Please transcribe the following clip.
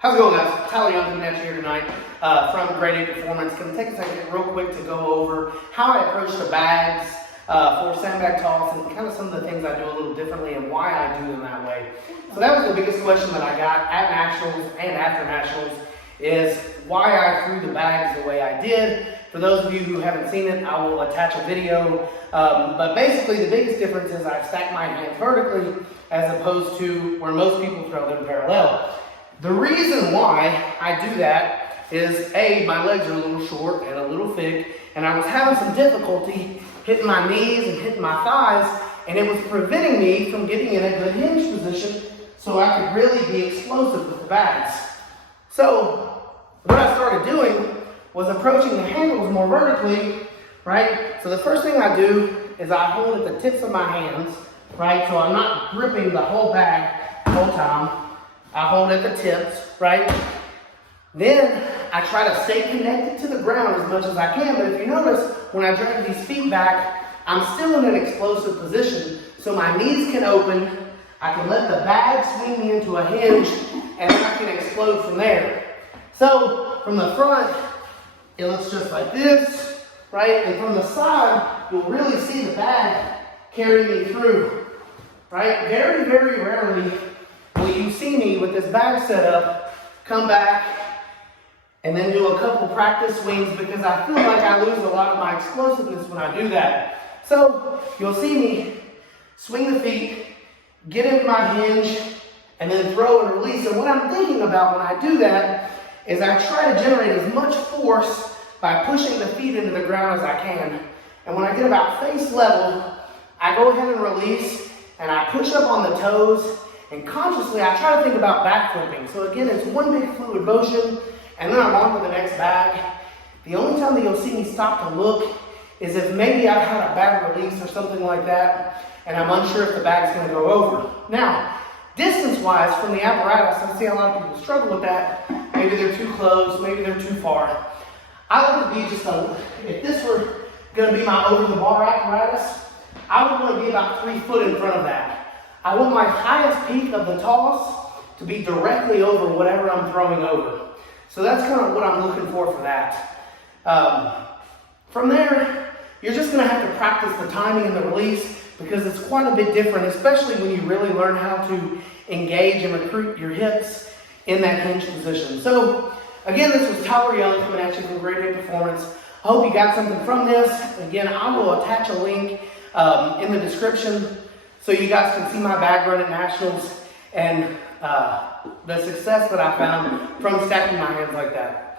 How's it going, guys? Tyler Young coming at you here tonight from Grade 8 Performance. Going to take a second real quick to go over how I approach the bags for Sandbag Toss and kind of some of the things I do a little differently and why I do them that way. So that was the biggest question that I got at Nationals and after Nationals is why I threw the bags the way I did. For those of you who haven't seen it, I will attach a video. But basically the biggest difference is I stack my hands vertically as opposed to where most people throw them parallel. The reason why I do that is A, my legs are a little short and a little thick, and I was having some difficulty hitting my knees and hitting my thighs, and it was preventing me from getting in a good hinge position so I could really be explosive with the bags. So what I started doing was approaching the handles more vertically, right? So the first thing I do is I hold at the tips of my hands, right? So I'm not gripping the whole bag the whole time. I hold at the tips, right? Then I try to stay connected to the ground as much as I can, but if you notice, when I drag these feet back, I'm still in an explosive position, so my knees can open, I can let the bag swing me into a hinge, and then I can explode from there. So, from the front, it looks just like this, right? And from the side, you'll really see the bag carry me through, right? Very, very rarely will you see me with this bag set up, come back, and then do a couple practice swings because I feel like I lose a lot of my explosiveness when I do that. So you'll see me swing the feet, get into my hinge, and then throw and release. And what I'm thinking about when I do that is I try to generate as much force by pushing the feet into the ground as I can. And when I get about face level, I go ahead and release, and I push up on the toes. And consciously, I try to think about back flipping. So again, it's one big fluid motion, and then I'm on to the next bag. The only time that you'll see me stop to look is if maybe I've had a bad release or something like that, and I'm unsure if the bag's gonna go over. Now, distance-wise, from the apparatus, I see a lot of people struggle with that. Maybe they're too close, maybe they're too far. I like to be just if this were gonna be my over-the-bar apparatus, I would want to be about 3 foot in front of that. I want my highest peak of the toss to be directly over whatever I'm throwing over. So that's kind of what I'm looking for that. From there, you're just going to have to practice the timing and the release because it's quite a bit different, especially when you really learn how to engage and recruit your hips in that hinge position. So again, this was Tyler Young coming at you from Grade 8 Performance. I hope you got something from this. Again, I will attach a link in the description so you guys can see my bag run at Nationals and the success that I found from stacking my hands like that.